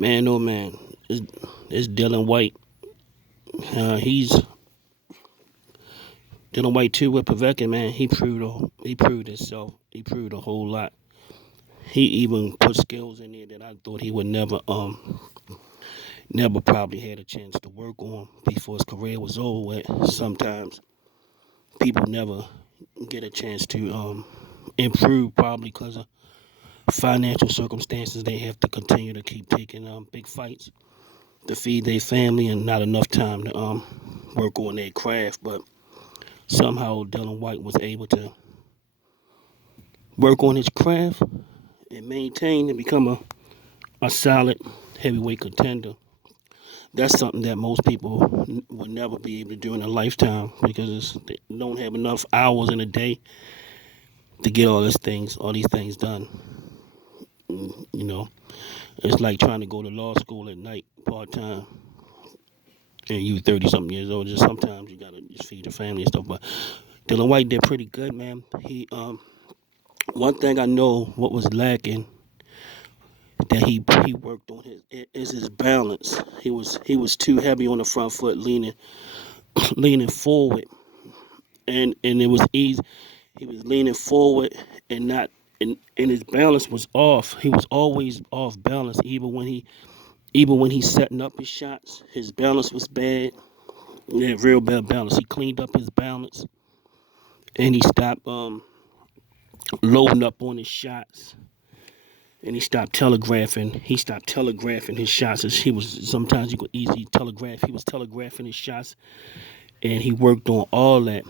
Man, oh man, it's Dylan White. He's Dylan White too with Povetkin, man. He proved himself. He proved a whole lot. He even put skills in there that I thought he would never probably had a chance to work on before his career was over with. Sometimes people never get a chance to improve probably because of financial circumstances. They have to continue to keep taking big fights to feed their family and not enough time to work on their craft. But somehow Dylan White was able to work on his craft and maintain and become a solid heavyweight contender. That's something that most people will never be able to do in a lifetime because they don't have enough hours in a day to get all these things done. You know, it's like trying to go to law school at night part time, and you 30 something years old. Just sometimes you gotta just feed your family and stuff. But Dylan White did pretty good, man. He one thing I know what was lacking that he worked on is his balance. He was too heavy on the front foot, leaning forward, and it was easy. He was leaning forward and not and his balance was off. He was always off balance, even when he's setting up his shots. His balance was bad. He had real bad balance. He cleaned up his balance and he stopped loading up on his shots and he stopped telegraphing his shots. As he was sometimes you could easily telegraph. He was telegraphing his shots, and he worked on all that.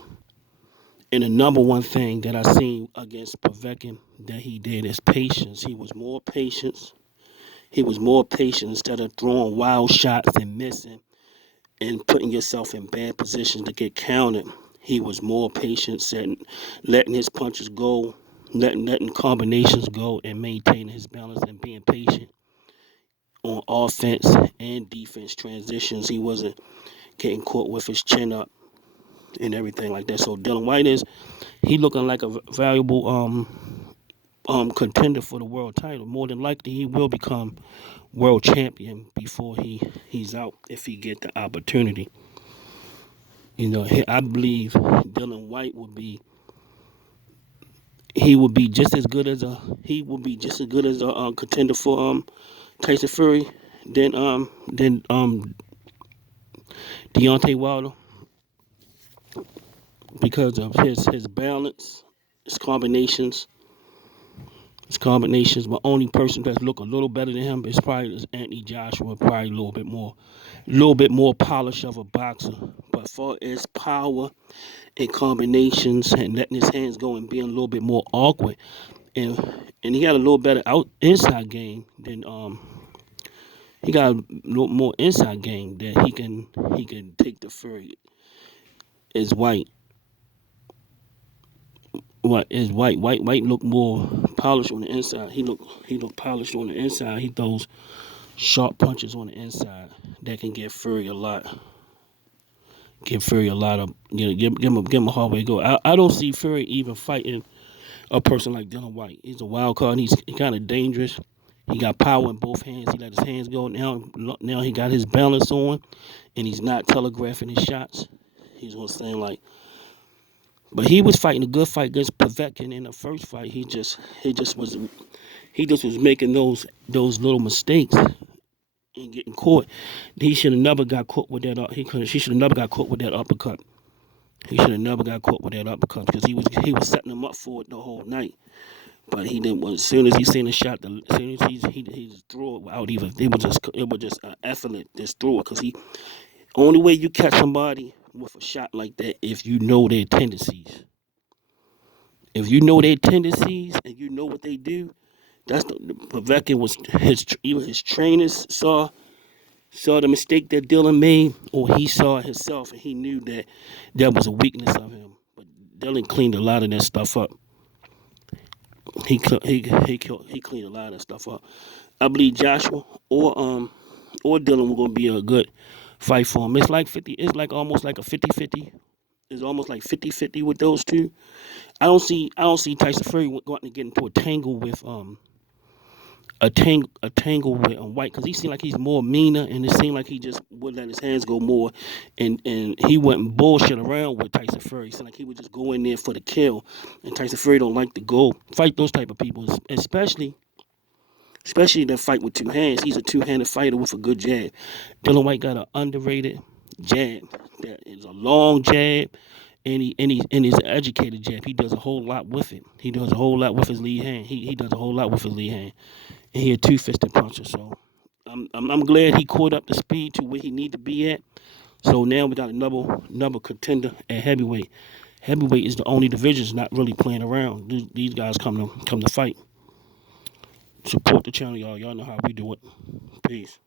And the number one thing that I seen against Povetkin that he did is patience. He was more patient instead of throwing wild shots and missing and putting yourself in bad positions to get counted. He was more patient, letting his punches go, letting combinations go, and maintaining his balance and being patient on offense and defense transitions. He wasn't getting caught with his chin up and everything like that. So Dylan White he looking like a valuable contender for the world title. More than likely, he will become world champion before he's out if he get the opportunity. I believe Dylan White would be just as good as a contender for Tyson Fury than Deontay Wilder because of his balance, his combinations. His combinations, but only person that's look a little better than him is probably Anthony Joshua. Probably a little bit more polished of a boxer. But as far as power and combinations and letting his hands go and being a little bit more awkward, and and he got a little better out inside game than he got a little more inside game that he can take the Fury. Is White. What is White look more polished on the inside. He look polished on the inside. He throws sharp punches on the inside that can give Fury a lot. Give Fury a lot of give him a hard way to go. I don't see Fury even fighting a person like Dylan White. He's a wild card. He's kind of dangerous. He got power in both hands. He let his hands go. Now he got his balance on, and he's not telegraphing his shots. He's what's saying like, but he was fighting a good fight against Povetkin in the first fight. He just was making those little mistakes and getting caught. He should have never got caught with that. He should have never got caught with that uppercut. He should have never got caught with that uppercut because he was setting him up for it the whole night. But he didn't. As soon as he seen the shot, as soon as he just threw it without even. It was just an effort. Just threw it because he. Only way you catch somebody with a shot like that if you know their tendencies. If you know their tendencies and you know what they do, that's the Povetkin was either his trainers saw the mistake that Dylan made, or he saw it himself and he knew that that was a weakness of him. But Dylan cleaned a lot of that stuff up. He cleaned a lot of that stuff up. I believe Joshua or Dylan were gonna be a good fight for him. It's like 50. It's like almost like a 50-50. It's almost like 50-50 with those two. I don't see Tyson Fury going to get into a tangle with a tangle with White because he seemed like he's more meaner, and it seemed like he just would let his hands go more, and he wouldn't bullshit around with Tyson Fury. It seemed like he would just go in there for the kill, and Tyson Fury don't like to go fight those type of people, especially that fight with two hands. He's a two-handed fighter with a good jab. Dillian White got an underrated jab that is a long jab, and he's an educated jab. He does a whole lot with it. He does a whole lot with his lead hand. He does a whole lot with his lead hand, and he a two-fisted puncher. So I'm glad he caught up the speed to where he need to be at. So now we got another contender at heavyweight. Heavyweight is the only division that's not really playing around. These guys come to fight. Support the channel, y'all. Y'all know how we do it. Peace.